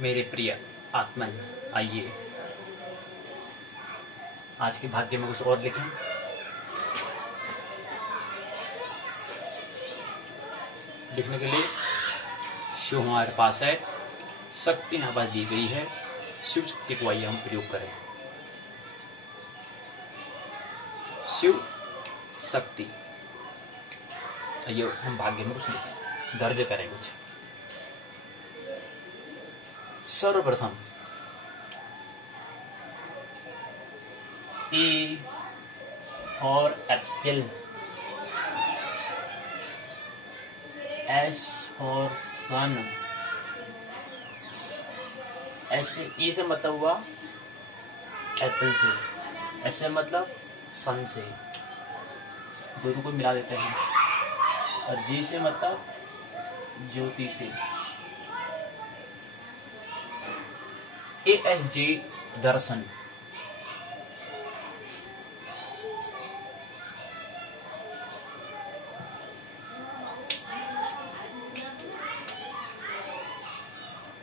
मेरे प्रिय आत्मन, आइए आज के भाग्य में कुछ और लिखें। लिखने के लिए शिव हमारे पास है, शक्ति हमारे पास दी गई है। शिव शक्ति को आइए हम प्रयोग करें। शिव शक्ति, आइए हम भाग्य में कुछ लिखें, दर्ज करें कुछ। सर्वप्रथम ए और एप्पल, एस और सन। ऐसे ए से मतलब हुआ एप्पल से, एस से मतलब सन से, दोनों को मिला देते हैं। और जी से मतलब ज्योति से। ASJ दर्शन।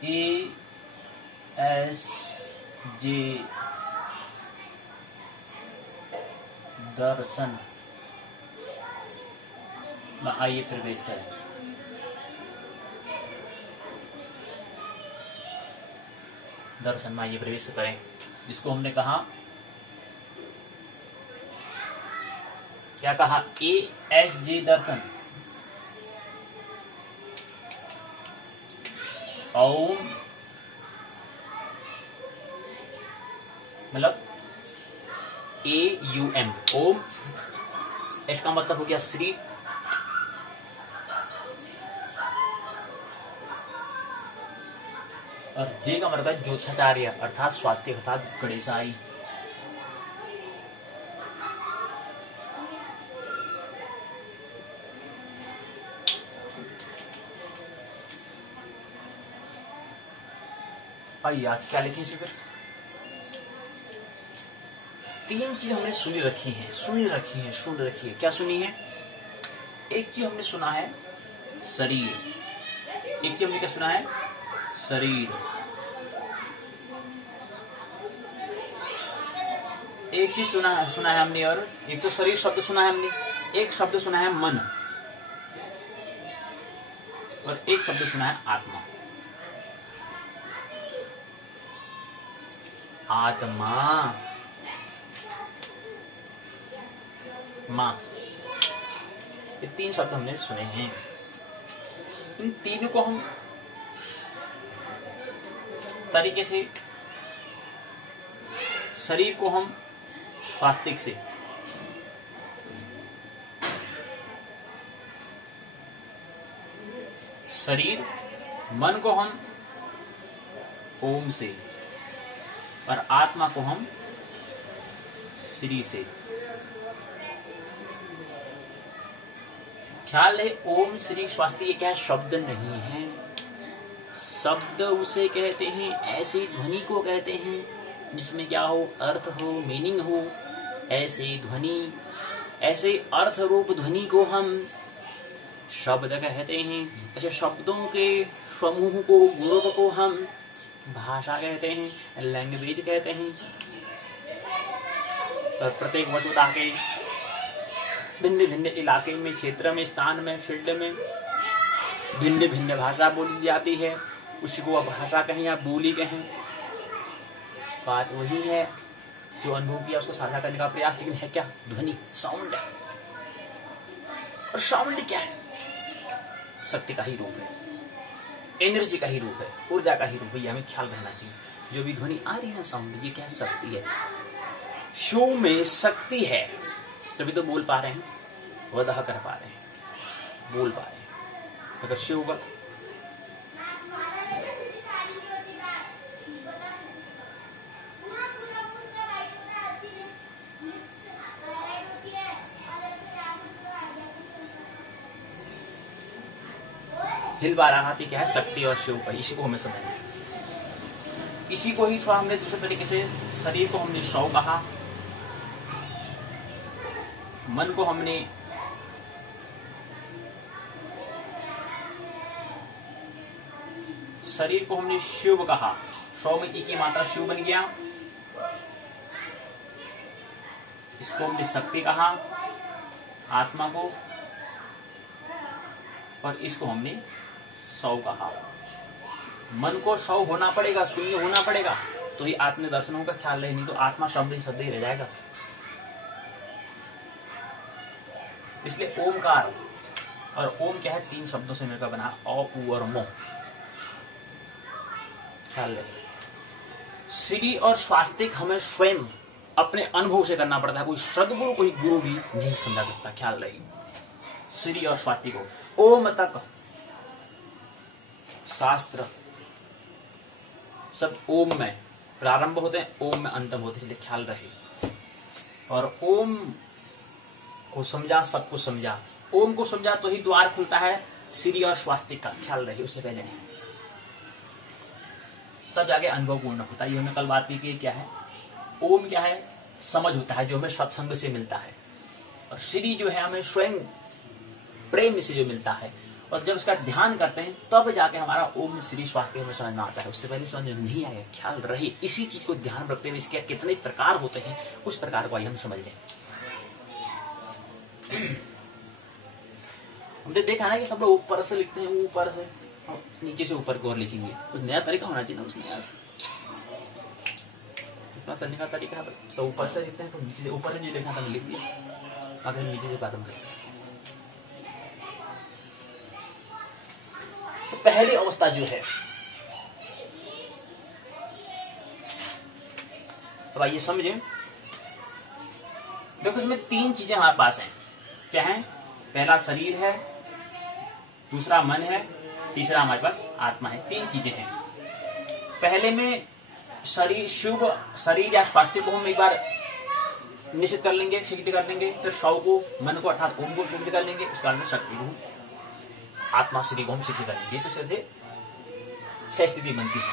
ASJ दर्शन में आइए प्रवेश करें। दर्शन में आइए प्रवेश करें, जिसको हमने कहा, क्या कहा? ASJ दर्शन। ओम मतलब AUM, ओम। इसका मतलब हो गया श्री। और जे का मतलब है ज्योतिषाचार्य अर्थात स्वास्थ्य अर्थात गणेशाई। आइए आज क्या लिखें इसी पर। तीन चीज हमने सुनी रखी है, सुन रखी है। क्या सुनी है? एक चीज हमने सुना है शरीर, एक चीज हमने क्या सुना है? शरीर। एक चीज सुना है हमने, और एक तो शरीर शब्द सुना है हमने, एक शब्द सुना है मन, और एक शब्द सुना है आत्मा। आत्मा, मां, ये तीन शब्द हमने सुने हैं। इन तीनों को हम तरीके से, शरीर को हम स्वास्तिक से, शरीर, मन को हम ओम से, और आत्मा को हम श्री से। ख्याल है, ओम श्री स्वास्तिक ये क्या शब्द नहीं है, शब्द उसे कहते हैं, ऐसी ध्वनि को कहते हैं जिसमें क्या हो, अर्थ हो, मीनिंग हो। ऐसी ध्वनि, ऐसे अर्थ रूप ध्वनि को हम शब्द कहते हैं। ऐसे शब्दों के समूह को, ग्रुप को हम भाषा कहते हैं, लैंग्वेज कहते हैं। और प्रत्येक वस्तुता के भिन्न भिन्न इलाके में, क्षेत्र में, स्थान में, फील्ड में भिन्न भिन्न भाषा बोली जाती है। उसी को भाषा कहें या बोली कहें, बात वही है जो अनुभव किया उसको साझा करने का प्रयास। लेकिन है क्या? ध्वनि, साउंड है। और साउंड क्या है? शक्ति का ही रूप है, एनर्जी का ही रूप है, ऊर्जा का ही रूप है। ये हमें ख्याल रहना चाहिए। जो भी ध्वनि आ रही है ना, साउंड, ये क्या है? शक्ति है। शिव में शक्ति है, तभी तो बोल पा रहे हैं, वदह कर पा रहे हैं, बोल पा रहे हैं। अगर शिव होगा तो हिल बार आती क्या है? शक्ति और शिव का। इसी को हमें समझना है। इसी को ही थोड़ा हमने दूसरे तरीके से, शरीर को हमने शव कहा, मन को हमने शरीर को हमने शिव कहा, शौ में ई की मात्रा शिव बन गया। इसको हमने शक्ति कहा, आत्मा को, और इसको हमने सौ कहा। मन को सौ होना पड़ेगा, शून्य होना पड़ेगा, तो ही आत्म दर्शनों का ख्याल रहे, नहीं तो आत्मा शब्द ही रह जाएगा। इसलिए ओमकार, और ओम क्या है, 3 शब्दों से मिलकर बना, अ, उ और मो, ख्याल रहे। श्री और स्वास्तिक हमें स्वयं अपने अनुभव से करना पड़ता है, कोई सदगुरु कोई गुरु भी नहीं समझा सकता, ख्याल रहे। श्री और स्वास्तिक को ओम तक शास्त्र सब ओम में प्रारंभ होते हैं, ओम में अंतम होते हैं, इसलिए ख्याल रहे। और ओम को समझा, सब कुछ समझा, ओम को समझा तो ही द्वार खुलता है श्री और स्वास्तिक का, ख्याल रहे, उससे पहले नहीं, तब जाके अनुभव पूर्ण होता है। ये हमने कल बात की कि क्या है, ओम क्या है, समझ होता है जो हमें सत्संग से मिलता है, और श्री जो है हमें स्वयं प्रेम से जो मिलता है, और जब उसका ध्यान करते हैं तब जाके हमारा ओम श्री स्वास्थ्य हमें समझ में आता है, उससे पहले समझ नहीं आएगा, ख्याल रहे। इसी चीज को ध्यान रखते हुए इसके कितने प्रकार होते हैं, उस प्रकार को हम समझ लें। हमने देखा ना कि सब लोग ऊपर से लिखते हैं, ऊपर से नीचे से ऊपर की ओर लिखेंगे, कुछ नया तरीका होना चाहिए ना, उस नया से इतना सरने का तरीका है, तो ऊपर से लिखते हैं तो नीचे से, ऊपर से जो लिखना था लिख दिया, अगर नीचे से प्रारंभ करते हैं। तो पहली अवस्था जो है, अब आइए समझें। देखो इसमें 3 चीजें हमारे पास हैं, क्या है, पहला शरीर है, दूसरा मन है, तीसरा हमारे पास आत्मा है, 3 चीजें हैं। पहले में शरीर, शुभ शरीर या स्वास्थ्य को हम एक बार निश्चित कर लेंगे, फिक्स कर लेंगे, फिर शव को, मन को अर्थात ओम को फिक्स कर लेंगे, उसके बाद में शक्ति को, आत्मा श्री को हम फिक्स कर लेंगे। तो इससे 6 स्थिति बनती है।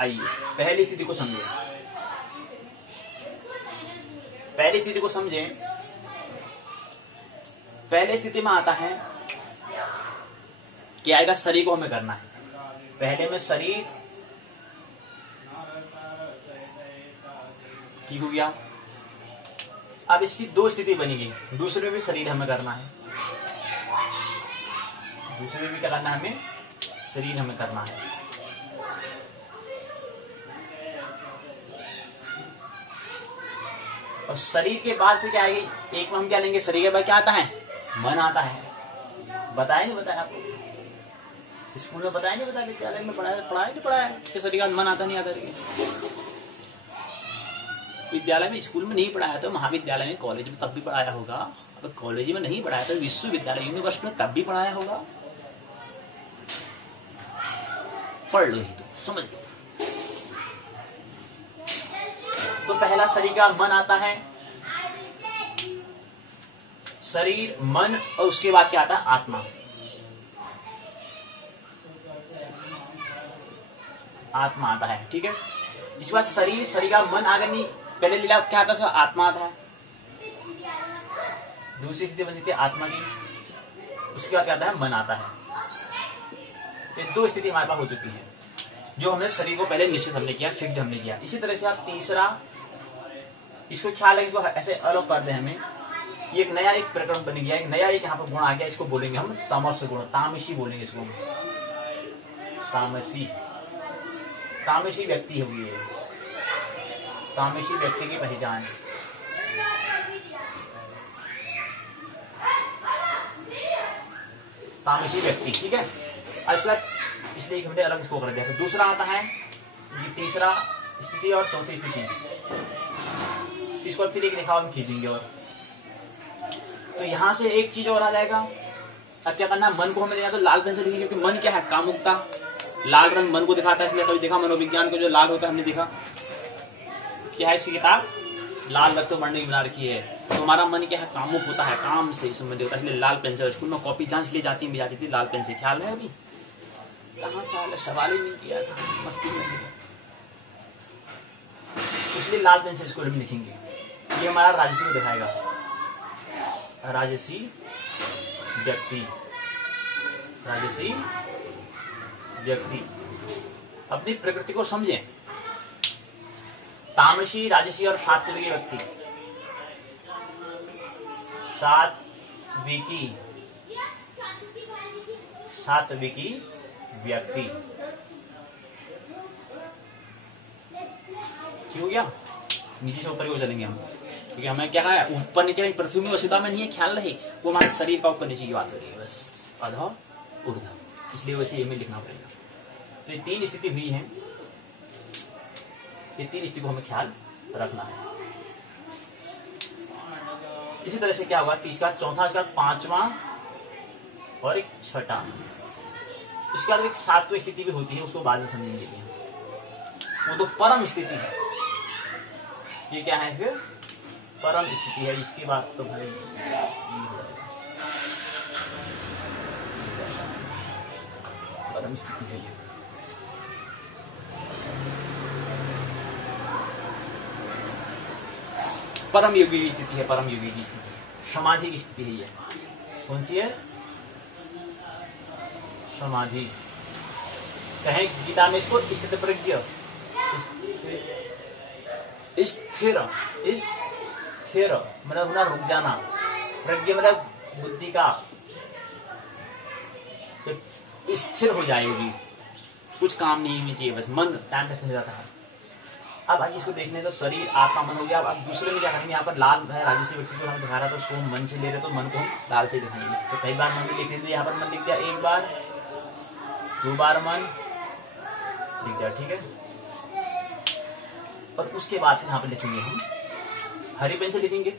आइए पहली स्थिति को समझें। पहली स्थिति को समझें, पहले स्थिति में आता है क्या आएगा, शरीर को हमें करना है। पहले में शरीर ठीक हो गया, अब इसकी 2 स्थिति बनेगी, दूसरे में भी शरीर हमें करना है, दूसरे में भी क्या करना है, हमें शरीर हमें करना है। और शरीर के बाद फिर क्या आएगी, एक में हम क्या लेंगे, शरीर के बाद क्या आता है, मन आता है। बताया नहीं बताया आपको, स्कूल में बताया नहीं बताया, विद्यालय में पढ़ाया नहीं पढ़ाया कि शरीर का मन आता नहीं आता। विद्यालय में, स्कूल में नहीं पढ़ाया तो महाविद्यालय में, कॉलेज में तब भी पढ़ाया होगा। अगर कॉलेज में नहीं पढ़ाया तो विश्वविद्यालय, यूनिवर्सिटी में तब भी पढ़ाया होगा। पढ़ लो, नहीं तो समझ लो। तो पहला शरीर का मन आता है, शरीर, मन, और उसके बाद क्या आता है, आत्मा। आत्मा आता है, ठीक है। इसके बाद शरीर, शरीर का मन आगे नहीं, पहले लीला क्या आता है, आत्मा आता है। दूसरी स्थिति बनती है आत्मा की, उसके बाद क्या आता है, मन आता है। ये 2 स्थिति हमारे पास हो चुकी है, जो हमने शरीर को पहले निश्चित हमने किया, फिक्स्ड हमने किया। इसी तरह से आप तीसरा, इसको ख्याल है, इसको ऐसे अलग कर दे हमें, ये एक नया एक प्रकरण बन गया, एक नया एक यहाँ पर गुण आ गया, इसको बोलेंगे हम तमस गुण, तामसी बोलेंगे इसको, तामसी। तामसी व्यक्ति हुई है, तामसी व्यक्ति की पहचान। तामसी व्यक्ति, ठीक है। इसलिए हमने अलग इसको कर दिया। फिर दूसरा आता है, ये तीसरा स्थिति और चौथी स्थिति, इसको फिर एक रेखा हम खींचेंगे। और तो यहां से एक चीज और आ जाएगा। अब क्या करना है, मन को हमें लेना, तो लाल पेन से लिखेंगे, क्योंकि मन क्या है, कामुकता, लाल रंग मन को दिखाता है। इसलिए कभी देखा मनोविज्ञान को जो लाल होता है, हमने देखा क्या है, इसकी किताब लाल रक्त वर्णी बना रखी है। तो हमारा मन क्या है, कामुक होता है, काम से संबंधित होता है, इसलिए लाल पेन से। स्कूल में कॉपी जांच ली जाती थी लाल पेन से, ख्याल है? अभी कहाँ ख्याल है, सवाल ही नहीं किया, मस्ती में। इसलिए लाल पेन से इसको भी लिखेंगे। ये हमारा राजसी को दिखाएगा, राजसी व्यक्ति, राजसी व्यक्ति। अपनी प्रकृति को समझें। तामसी, राजसी और सात्विकी व्यक्ति, सात्विकी व्यक्ति, ठीक हो गया। नीचे से ऊपर ही चलेंगे हम, क्योंकि हमें क्या है, ऊपर नीचे पृथ्वी में वसुधा में नहीं है, ख्याल रहे, वो हमारे शरीर का ऊपर नीचे की बात हो रही है बस, अधः ऊर्ध्व, इसलिए वैसे ये में लिखना पड़ेगा। तो ये 3 स्थिति हुई है, ये 3 स्थिति को हमें ख्याल रखना है। इसी तरह से क्या हुआ, तीसरा, चौथा, इसका 5वां और एक 6वां। इसके बाद एक 7वीं स्थिति भी होती है, उसको बाद में समझेंगे। वो तो परम स्थिति है। ये क्या है फिर, परम स्थिति है। इसकी बात तो भाई परम स्थिति है ये। परम योगी की स्थिति है, परम योगी की स्थिति, समाधि की स्थिति है ये। कौन सी है, समाधि। कहें गीता में इसको स्थित प्रज्ञ, स्थिर, स्थिर मतलब होना, रुक जाना, प्रज्ञ मतलब बुद्धि का, तो स्थिर हो जाएगी, कुछ काम नहीं होनी चाहिए, बस मन टाइम पास हो जाता है। अब आगे इसको देखने तो शरीर आत्मा मन हो गया। अब दूसरे में क्या करेंगे, यहाँ पर लाल है, राजसी व्यक्ति को हमें दिखा रहा, तो उसको हम मन से ले रहे, तो मन को हम लाल से दिखाएंगे। तो कई बार मन में लिख लेते, यहाँ पर मन लिख दिया, 1 बार 2 बार मन लिख दिया, ठीक है। और उसके बाद फिर यहाँ पर लिखेंगे हम हरी पेन से लिखेंगे।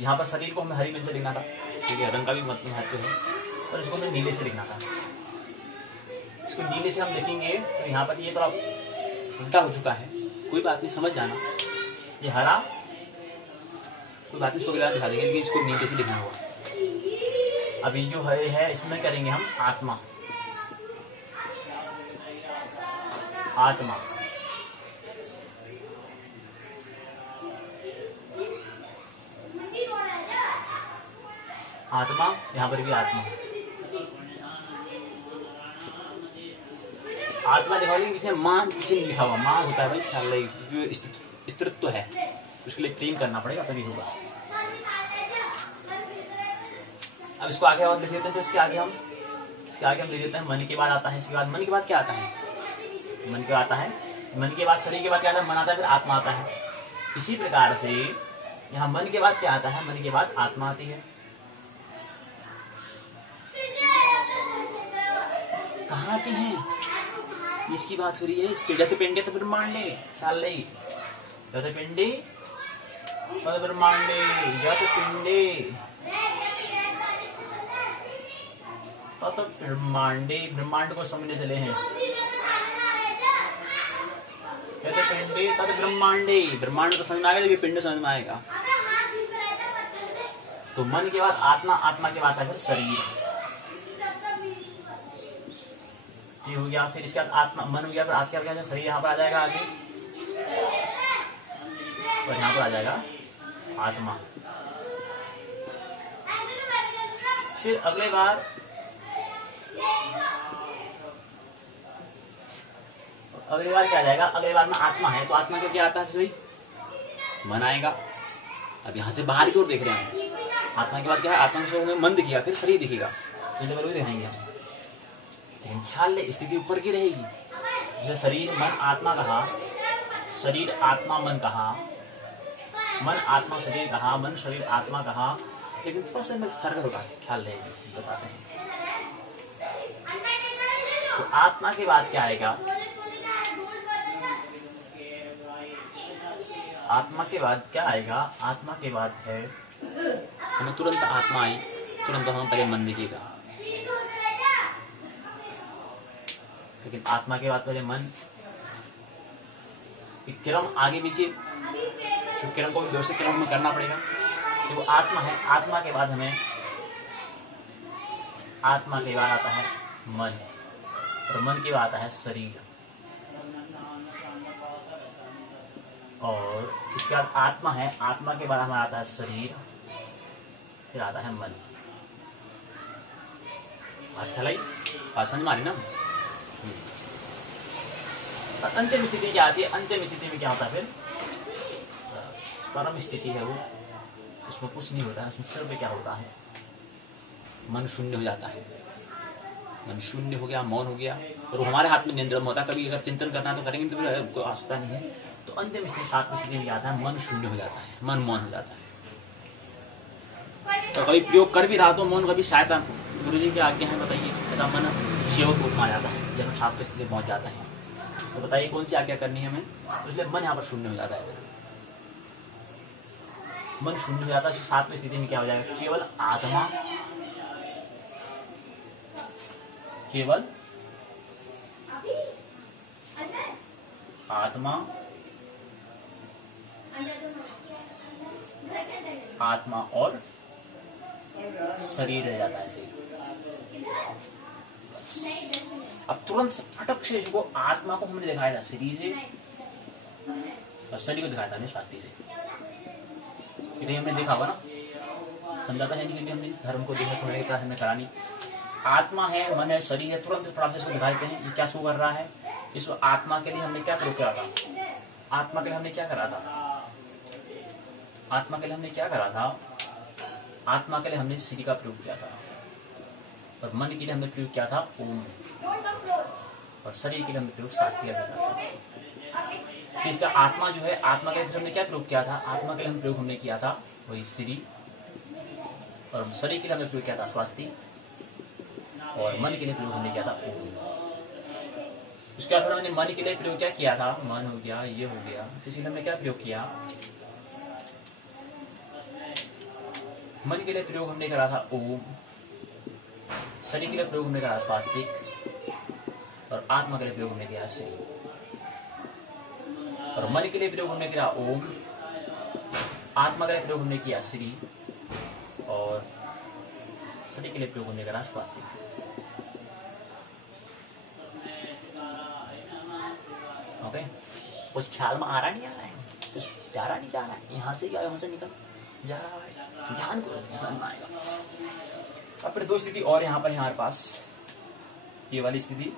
यहाँ पर शरीर को हमें हरी पेन से लिखना था, ठीक है, रंग का भी मतलब महत्व है, और इसको हमें नीले से लिखना था। इसको नीले से हम लिखेंगे, तो यहाँ पर ये थोड़ा उल्टा हो चुका है, कोई बात नहीं, समझ जाना। ये हरा, कोई बात नहीं, इसको दिखा देंगे, लेकिन इसको नीले से लिखना होगा। अभी जो है इसमें करेंगे हम आत्मा, आत्मा, आत्मा, यहाँ पर भी आत्मा, आत्मा लिखा हुआ, किसी मां किसी ने लिखा हुआ, मां होता है भाई, ख्याल रही, जो स्त्रीत्व है, उसके लिए प्रेम करना पड़ेगा तभी होगा। अब इसको आगे और लिख देते हैं, तो इसके आगे हम लिख देते हैं मन के बाद आता है। इसके बाद मन के बाद क्या आता है, मन के बाद आता है, मन के बाद शरीर के बाद क्या आता है, मन आता है, फिर आत्मा आता है। इसी प्रकार से यहाँ मन के बाद क्या आता है, मन के बाद आत्मा आती है। कहाँ आती है, इसकी बात हो रही है। इस जत पिंडे तो ब्रह्मांडे, ख्याल नहीं, जत पिंडे तद ब्रह्मांडे, जत पिंडे तद ब्रह्मांडे, ब्रह्मांड को समझने चले हैं। जत पिंडे तद ब्रह्मांडे, ब्रह्मांड को समझ में आएगा, जब ये पिंड समझ में आएगा। तो मन के बाद आत्मा, आत्मा के बाद फिर शरीर, ये हो गया। फिर इसके बाद आत्मा, मन हो गया, फिर आत्मा क्या, शरीर यहाँ पर आ जाएगा आगे, और यहाँ पर आ जाएगा आत्मा। फिर अगले बार क्या आ जाएगा, अगले बार में आत्मा है, तो आत्मा का क्या आता है भाई, मन आएगा। अब यहाँ से बाहर की ओर देख रहे हैं, आत्मा के बाद क्या है, आत्मा में मन दिखेगा, फिर शरीर दिखेगा, जितने बार भी दिखाएंगे हम। लेकिन ख्याल ले, स्थिति ऊपर की रहेगी। जैसे शरीर मन आत्मा कहा, शरीर आत्मा मन कहा, मन आत्मा शरीर कहा, मन शरीर आत्मा कहा, लेकिन थोड़ा सा में फर्क होगा, ख्याल रहेगी, बताते हैं। तो आत्मा के बाद क्या आएगा, आत्मा के बाद क्या आएगा, आत्मा के बाद है, हमें तुरंत आत्मा आई, तुरंत हम पहले मन दिखेगा, लेकिन आत्मा के बाद पहले मन, एक क्रम आगे पीछे, जो क्रम को व्यवस्थित क्रम में करना पड़ेगा। तो वो आत्मा है, आत्मा के बाद हमें, आत्मा के बाद आता है मन, और मन के बाद आता है शरीर, और इसके बाद आत्मा है, आत्मा के बाद हमें आता है शरीर, फिर आता है मन। बात ख्याल आई, बात समझ में आ रही ना। और अंतिम स्थिति क्या आती है? अंतिम स्थिति में क्या होता है? फिर परम स्थिति है वो, उसमें कुछ नहीं होता है। उसमें सिर्फ क्या होता है? मन शून्य हो जाता है। मन शून्य हो गया, मौन हो गया, और वो हमारे हाथ में नियंत्रण होता है। कभी अगर चिंतन करना तो करेंगे, तो कोई आवश्यकता नहीं है। तो अंतिम स्थिति, सातवीं स्थिति में क्या आता है? मन शून्य हो जाता है, मन मौन हो जाता है। तो कभी प्रयोग कर भी रहा तो मौन कभी सहायता, गुरु जी की आज्ञा है, बताइए। ऐसा मन सेवक रूप में आ जाता है जब सातवीं स्थिति में पहुंच जाता है। तो बताइए कौन सी आज्ञा करनी है हमें? तो इसलिए मन यहाँ पर शून्य हो जाता है। मन शून्य हो जाता है। सातवीं स्थिति में क्या हो जाएगा? केवल आत्मा, केवल आत्मा, आत्मा और शरीर रह जाता है। अब तुरंत फटक से इसको, आत्मा को हमने दिखाया था शरीर से, और शरीर को दिखाया था स्वास्थ्य से। हमने देखा होगा ना, समझाता है नहीं कि हमने धर्म को देखने समझने की हमने करानी। आत्मा है, मन है, शरीर है, तुरंत फटाक से इसको दिखाते हैं। ये क्या शो कर रहा है? इसको आत्मा के लिए हमने क्या प्रयोग करा था? आत्मा के लिए हमने क्या करा था? आत्मा के लिए हमने क्या करा था? आत्मा के लिए हमने श्री का प्रयोग किया था, और मन के लिए हमने प्रयोग किया था ओम, और शरीर के लिए हमने प्रयोग शास्त्रीय का किया था। तो इसका आत्मा जो है, आत्मा के लिए हमने क्या प्रयोग किया था? आत्मा के लिए हम प्रयोग हमने किया था वही श्री, और शरीर के लिए हमने प्रयोग किया था स्वास्थ्य, और मन के लिए प्रयोग हमने किया था ओम। उसके बाद हमने मन के लिए प्रयोग क्या किया था? मन हो गया, ये हो गया, इसीलिए हमने क्या प्रयोग किया? मन के लिए प्रयोग हमने करा था ओम, शरीर के लिए प्रयोग हमने करा स्वास्तिक, और आत्मा के लिए प्रयोग हमने किया श्री। और मन के लिए प्रयोग हमने किया ओम, आत्मा के लिए प्रयोग हमने किया श्री, और शरीर के लिए प्रयोग हमने करा स्वास्तिक। ओके, कुछ ख्याल में आ रहा नहीं आ रहा है? कुछ जा रहा नहीं जा रहा है? यहाँ से या यहाँ से निकल जा रहा है? ध्यान करो, समझ में आएगा। अब फिर दो स्थिति और यहाँ पर हमारे पास, ये वाली स्थिति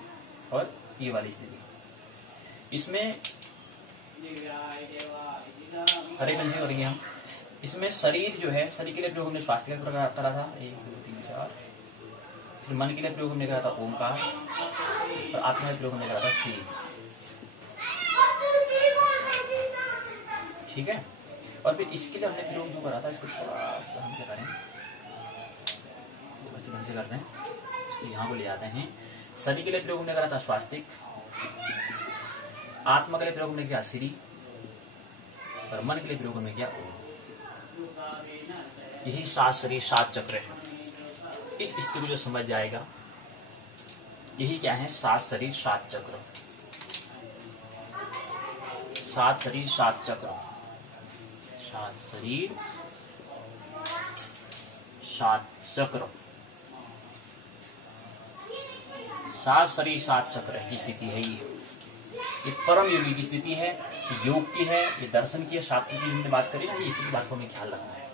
और ये वाली स्थिति। इसमें हरे पंच से करेंगे हम। इसमें शरीर जो है, शरीर के लिए प्रयोग हमने स्वास्थ्य का करा था 1 2 3 4। फिर मन के लिए प्रयोग हमने करा था ओमकार, और आत्मा के प्रयोग हमने करा था श्री। ठीक है। और फिर इसके लिए हमने प्रयोग जो करा था, इसको थोड़ा सा हम क्या करें, ढंग से करते हैं, इसको यहाँ को ले जाते हैं। शरीर के लिए प्रयोग हमने करा था स्वास्तिक, आत्मा के लिए प्रयोग हमने किया श्री, और मन के लिए प्रयोग हमने किया ओम। यही 7 शरीर 7 चक्र है। इस स्थिति को जो समझ जाएगा, यही क्या है? 7 शरीर 7 चक्र। 7 शरीर 7 चक्र, 7 शरीर 7 चक्र, 7 शरीर 7 चक्र की स्थिति है। ये परम योगी की स्थिति है, योग की है, ये दर्शन की है, शास्त्र की हमने बात करी ना, इसी की बात को हमें ख्याल रखना है।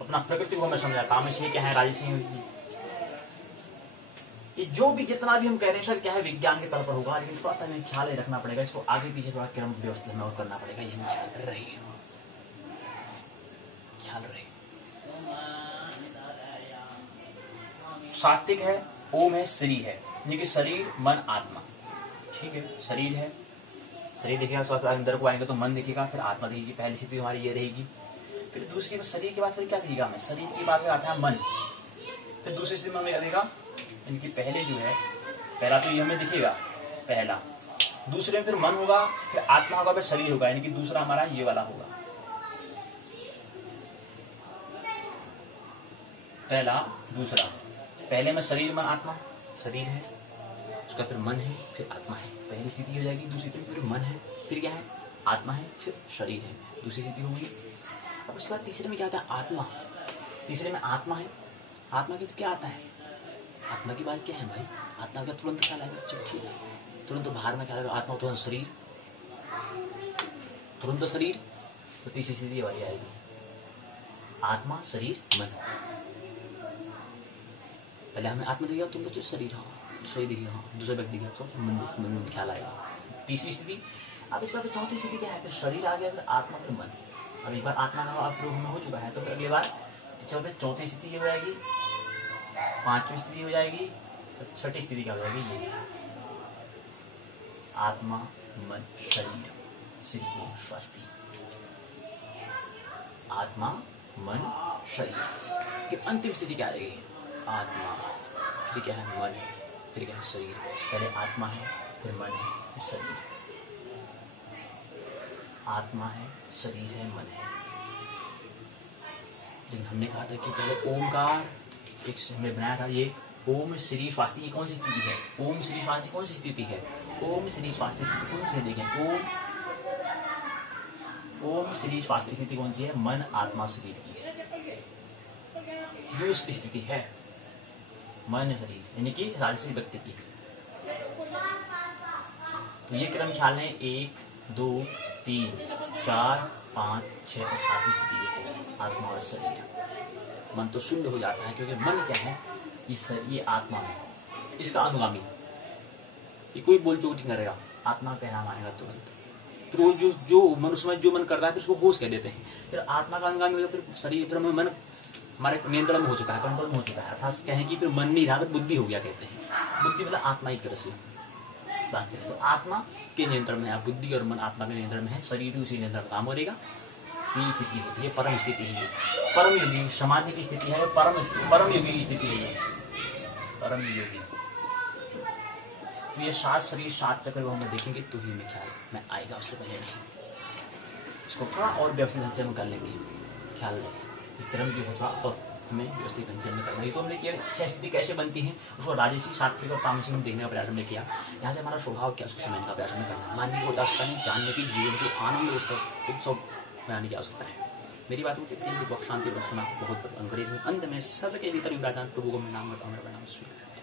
अपना प्रकृति को हमें समझा, तामस क्या है, राजसी, ये जो भी जितना भी हम कह रहे हैं सर क्या है, विज्ञान के तल पर होगा, लेकिन थोड़ा सा हमें ख्याल रखना पड़ेगा। इसको आगे पीछे थोड़ा क्रम व्यवस्थित हमें और करना पड़ेगा। ये ख्याल रहे, ख्याल रहे। सात्विक है, ओम है, श्री है, यानी कि शरीर मन आत्मा। ठीक है, शरीर है, शरीर दिखेगा, स्वास्थ्य अंदर को आएंगे तो मन दिखेगा, फिर आत्मा दिखेगी। पहली स्थिति हमारी ये रहेगी। फिर दूसरी शरीर के बाद फिर क्या दिखेगा हमें? शरीर की बात में आता है मन। फिर दूसरी स्थिति में हमें क्या दिखेगा? इनकी पहले जो है, पहला तो ये हमें दिखेगा पहला, दूसरे में फिर मन होगा, फिर आत्मा होगा, फिर शरीर होगा, यानी कि दूसरा हमारा ये वाला होगा। पहला दूसरा, पहले में शरीर मन आत्मा, शरीर है, उसका फिर मन है, फिर आत्मा है। पहली स्थिति हो जाएगी। दूसरी स्थिति फिर मन है, फिर क्या है? आत्मा है, फिर शरीर है, दूसरी स्थिति होगी। अब उसके बाद तीसरे में क्या आता है? आत्मा। तीसरे में आत्मा है, आत्मा की तो क्या आता है? आत्मा की बात क्या है भाई? आत्मा का तुरंत ख्याल आएगा, चल ठीक है, तुरंत बाहर में ख्याल आएगा, आत्मा तुरंत शरीर, तुरंत शरीर। तो तीसरी स्थिति वाली आएगी, आत्मा शरीर मन। पहले हमें आत्मा दिखेगा, तुरंत जो शरीर होगा, सही दिखी, हाँ दूसरे व्यक्ति का तो मन ख्याल आएगा। तीसरी स्थिति, अब इसके बाद चौथी स्थिति क्या है, फिर शरीर आ गया, फिर आत्मा, फिर मन। अब एक बार आत्मा का आप रूप में हो चुका है, तो फिर अगली बार चौथी स्थिति ये हो जाएगी, पांचवी स्थिति हो जाएगी, छठी स्थिति क्या हो जाएगी, ये आत्मा मन शरीर श्री ओम स्वस्ति। आत्मा मन शरीर की अंतिम स्थिति क्या आ जाएगी, आत्मा, फिर क्या है मन है, फिर क्या है शरीर। पहले आत्मा है, फिर मन है, फिर शरीर। आत्मा है, शरीर है, मन है। लेकिन हमने कहा था कि पहले ओमकार एक हमने बनाया था, ये ओम श्री स्वास्थ्य, ये कौन सी स्थिति है, ओम श्री स्वास्थ्य कौन सी स्थिति है, ओम श्री स्वास्थ्य स्थिति कौन सी है, देखें ओम श्री स्वास्थ्य स्थिति कौन सी है, मन आत्मा शरीर की दूसरी स्थिति है, मन शरीर यानी कि राजसी व्यक्ति की। तो ये क्रम ख्याल है 1 2 3 4 5 6 और 7 स्थिति है आत्मा और शरीर। मन तो शून्य हो जाता है, क्योंकि मन क्या है, ये आत्मा है, इसका अनुगामी, ये कोई बोल चोट नहीं करेगा, आत्मा पहला मानेगा तुरंत। फिर वो जो मनुष्य में जो मन करता है फिर उसको होश कह देते हैं, फिर आत्मा का अनुगामी हो, फिर शरीर, फिर मन हमारे नियंत्रण में हो चुका है, कंट्रोल में हो चुका है, अर्थात कहें कि फिर मन नहीं रहा, बुद्धि हो गया कहते हैं। बुद्धि मतलब आत्मा एक तरह से बात करें तो आत्मा के नियंत्रण में है, बुद्धि और मन आत्मा के नियंत्रण में है, शरीर भी उसी नियंत्रण में काम करेगा। ये स्थिति होती है, परम स्थिति है, परम योगी समाधि की स्थिति है, परम योगी की स्थिति है, परम योगी। तो ये 7 शरीर 7 चक्र को हम देखेंगे तो ही हमें ख्याल में आएगा, उससे पहले नहीं। इसको थोड़ा और व्यवस्थित ढंग से हम कर लेंगे, ख्याल रखें क्रम जो है थोड़ा और हमें व्यवस्थित ढंग से हमने करना है। तो हमने किया 6 स्थिति कैसे बनती है, उसको राजसी, सात्विक और तामसिक में देखने का प्रयास हमने किया। यहाँ से हमारा स्वभाव क्या, उसको समझने का प्रयास हमें करना है। मानने की आवश्यकता नहीं, जानने की, जीवन को आनंद उत्सव बनाने की आवश्यकता है। मेरी बात होती है, शांति सुना, बहुत बहुत अंग्रेज में अंत में सबके भीतर विराजमान प्रभु को मैं नाम बताऊँ, मेरा नाम स्वीकार।